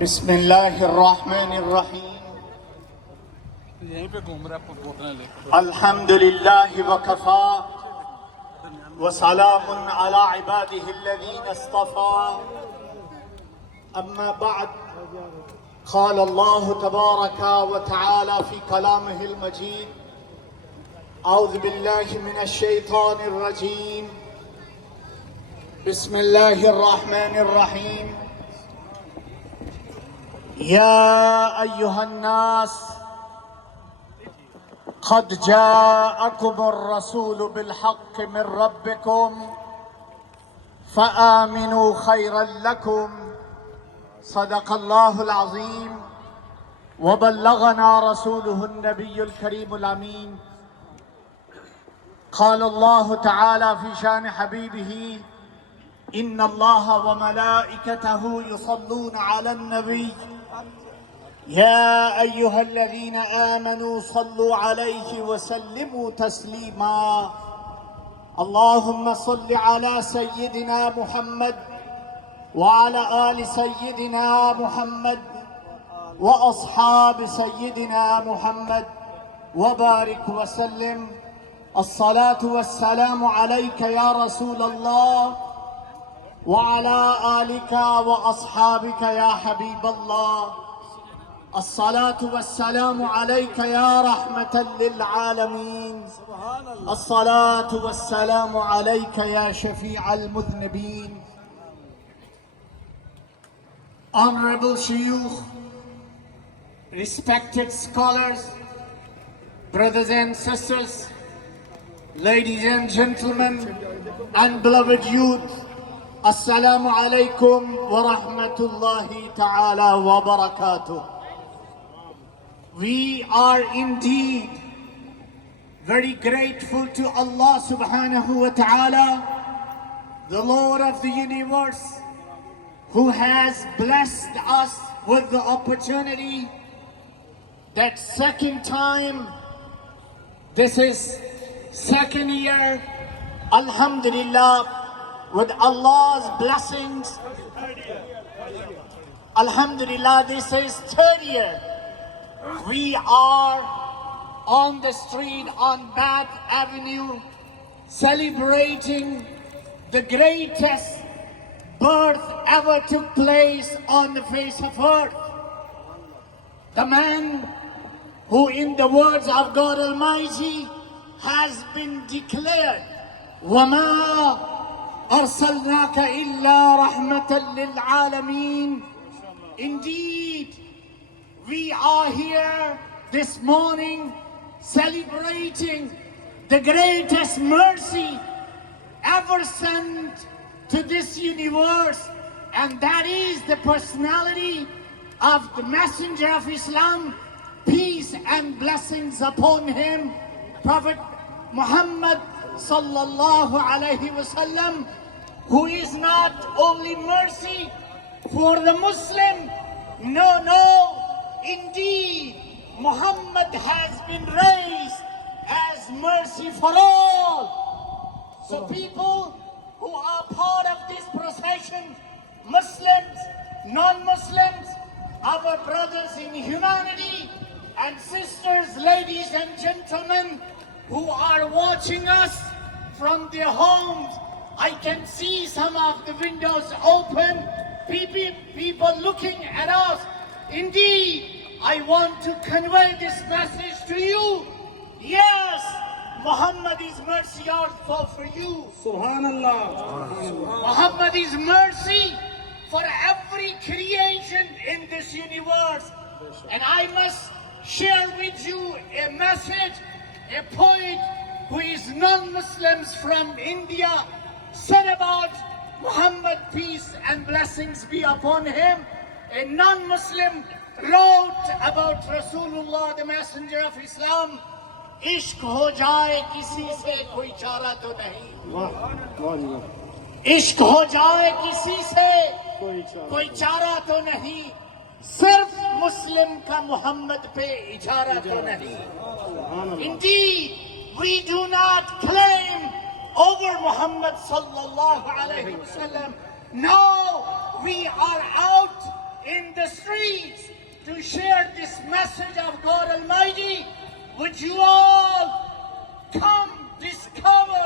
بسم الله الرحمن الرحيم الحمد لله وكفى وسلام على عباده الذين اصطفى أما بعد قال الله تبارك وتعالى في كلامه المجيد أعوذ بالله من الشيطان الرجيم بسم الله الرحمن الرحيم يا أيها الناس قد جاءكم الرسول بالحق من ربكم فآمنوا خيرا لكم صدق الله العظيم وبلغنا رسوله النبي الكريم الأمين قال الله تعالى في شان حبيبه إن الله وملائكته يصلون على النبي يا أيها الذين آمنوا صلوا عليه وسلموا تسليما اللهم صل على سيدنا محمد وعلى آل سيدنا محمد وأصحاب سيدنا محمد وبارك وسلم الصلاة والسلام عليك يا رسول الله وعلى آلك وأصحابك يا حبيب الله الصلاة والسلام عليك يا رحمة للعالمين الصلاة والسلام عليك يا Shafi المذنبين Honorable Shuyukh, respected scholars, brothers and sisters, ladies and gentlemen, and beloved youth, Assalamu alaikum wa rahmatullahi ta'ala wa barakatuh. We are indeed very grateful to Allah subhanahu wa ta'ala, the Lord of the universe, who has blessed us with the opportunity that second time, this is second year, alhamdulillah, with Allah's blessings. Alhamdulillah, this is third year. We are on the street on Bath Avenue celebrating the greatest birth ever took place on the face of earth. The man who, in the words of God Almighty, has been declared, وَمَا أَرْسَلْنَاكَ إِلَّا رَحْمَةً لِلْعَالَمِينَ. Indeed, we are here this morning celebrating the greatest mercy ever sent to this universe, and that is the personality of the Messenger of Islam, peace and blessings upon him, Prophet Muhammad sallallahu alaihi wasallam, who is not only mercy for the Muslim, no, indeed, Muhammad has been raised as mercy for all. So people who are part of this procession, Muslims, non-Muslims, our brothers in humanity, and sisters, ladies and gentlemen, who are watching us from their homes. I can see some of the windows open, people looking at us. Indeed, I want to convey this message to you. Yes, Muhammad is mercy also for you. Subhanallah. Muhammad is mercy for every creation in this universe. And I must share with you a message. A poet who is non-Muslims from India said about Muhammad, peace and blessings be upon him. A non-Muslim wrote about Rasulullah, the Messenger of Islam. इश्क हो जाए किसी से कोई चारा तो नहीं, इश्क हो जाए किसी से कोई चारा तो नहीं, सिर्फ मुस्लिम का मोहम्मद पे इजारा तो नहीं. Indeed, we do not claim over Muhammad sallallahu alaihi wasallam. No, we are out in the streets to share this message of God Almighty. Would you all come discover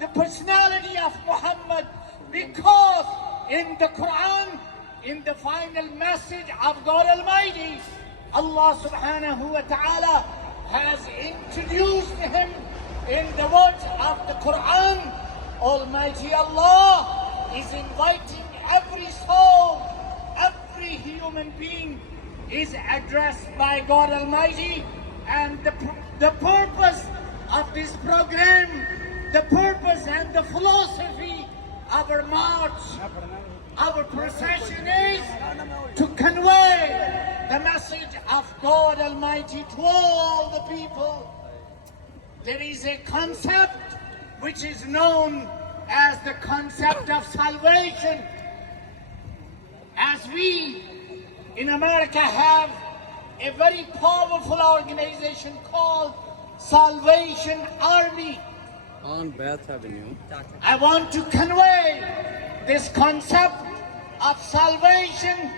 the personality of Muhammad? Because in the Quran, in the final message of God Almighty, Allah subhanahu wa ta'ala has introduced him in the words of the Quran. Almighty Allah is inviting every soul, every human being is addressed by God Almighty. And the purpose of this program, the purpose and the philosophy of our march, our procession is to convey the message of God Almighty to all the people. There is a concept which is known as the concept of salvation. As we in America have a very powerful organization called Salvation Army. On Bath Avenue. I want to convey this concept of salvation.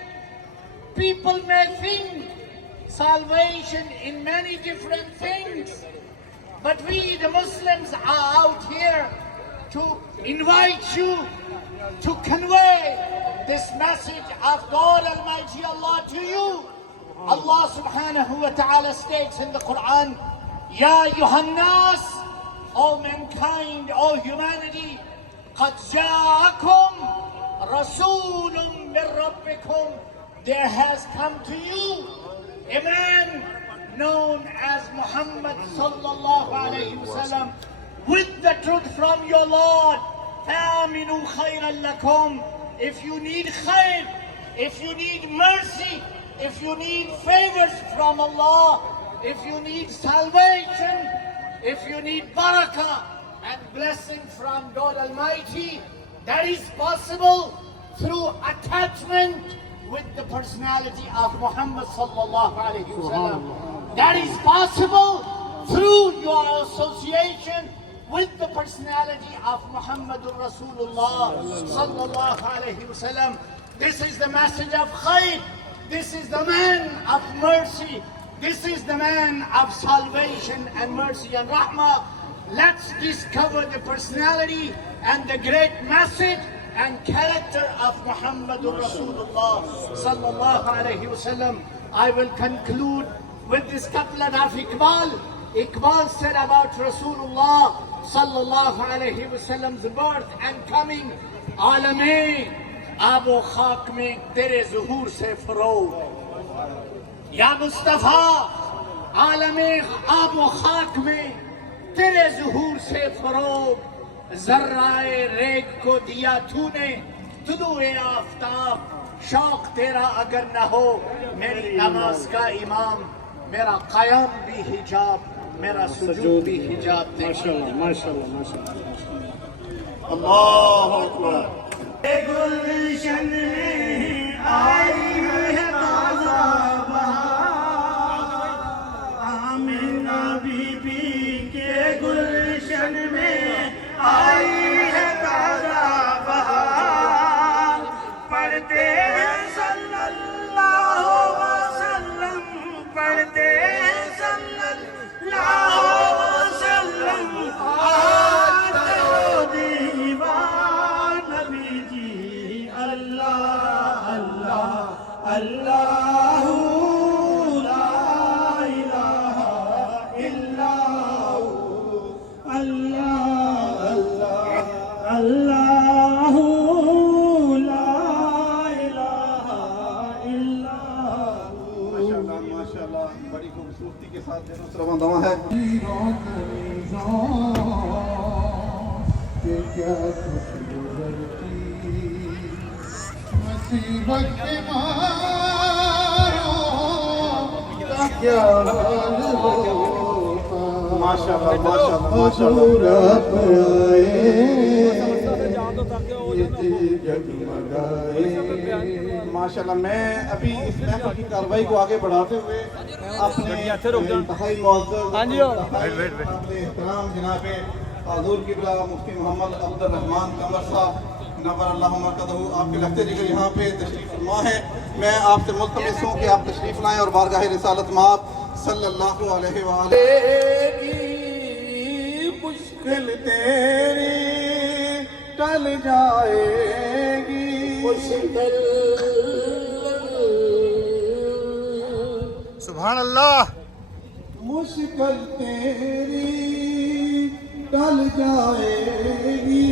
People may think salvation in many different things, but we the Muslims are out here to invite you to convey this message of God Almighty Allah to you. Allah subhanahu wa ta'ala states in the Quran, Ya Yuhannas, O mankind, O humanity, قَدْ جَاءَكُمْ رَسُولٌ مِّن رَبِّكُمْ. There has come to you a man known as Muhammad sallallahu alayhi wa sallam with the truth from your Lord. فَآمِنُوا خَيْرًا لَكُمْ. If you need khair, if you need mercy, if you need favors from Allah, if you need salvation, if you need barakah and blessing from God Almighty, that is possible through attachment with the personality of Muhammad sallallahu alayhi wa sallam. That is possible through your association with the personality of Muhammadur Rasulullah sallallahu alayhi wa sallam. This is the message of khair. This is the man of mercy. This is the man of salvation and mercy and rahmah. Let's discover the personality and the great message and character of Muhammadur Rasulullah sallallahu alayhi wa sallam. I will conclude with this couplet of Iqbal. Iqbal said about Rasulullah sallallahu alayhi wa sallam's birth and coming, Alame Abu Khak mein tere zuhur se faro. Ya Mustafa, Alame Abu Khak mein tere zuhur se faro. Zarrae reg ko diya tune, tudue aftab. शौक तेरा अगर न हो मेरी नमाज का इमाम, मेरा क़याम भी हिजाब, मेरा सुजूद भी हिजाब. माशाल्लाह माशाल्लाह माशाल्लाह. अल्लाह अकबर. गुलशन में आई है ताज़ा बहार, आमिना बीबी के गुलशन में आई है ताज़ा बहार. पढ़ते हैं सल्लल्लाहु वसल्लम, पढ़ते हैं सल्लल्लाहु वसल्लम. आज तो दीवान नबी जी अल्लाह अल्लाह अल्लाह ला इलाहा इल्लल्लाह अल्लाह अल्लाह अल्लाह ला इलाहा इल्लल्लाह. माशाल्लाह माशाल्लाह, बड़ी खूबसूरती के साथ जुलूस रवाना है. माशाल्लाह माशाल्लाह माशाल्लाह. मैं अभी इस महफिल की कार्रवाई को आगे बढ़ाते हुए अपने इंतहाई मुअज़्ज़ज़ एहतराम जनाब हुज़ूर क़िबला मुफ्ती मोहम्मद अब्दुल रहमान कमर साहब نور اللہ مرکزہ، آپ کے لگتے جگر یہاں پہ تشریف فرما ہے. میں آپ سے ملتمس ہوں کہ آپ تشریف لائیں اور بارگاہ رسالت مآب صلی اللہ علیہ وآلہ. مشکل تیری ٹل جائے گی، سبحان اللہ. مشکل تیری ٹل جائے گی،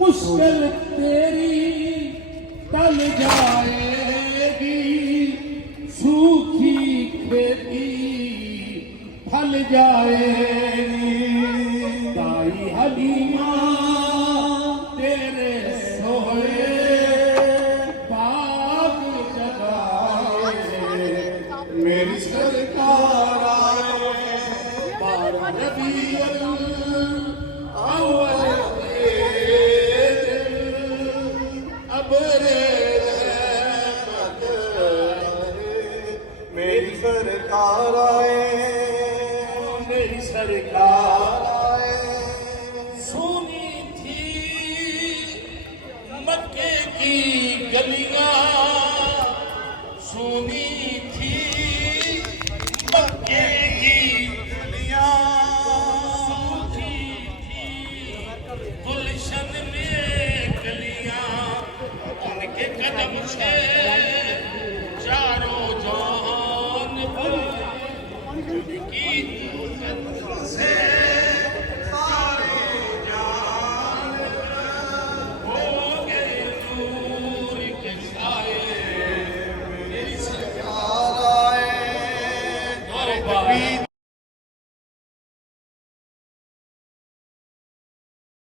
مشکل تیری ٹل جائے گی، سوکھی کھیتی پھل جائے گی. دائی حلیمہ تیرے سوئے باغ جگائے، میری سرکار آئے بارہ ربیع اول میری سرکار آئے، میری سرکار آئے. سونی تھی مکے کی گلیاں،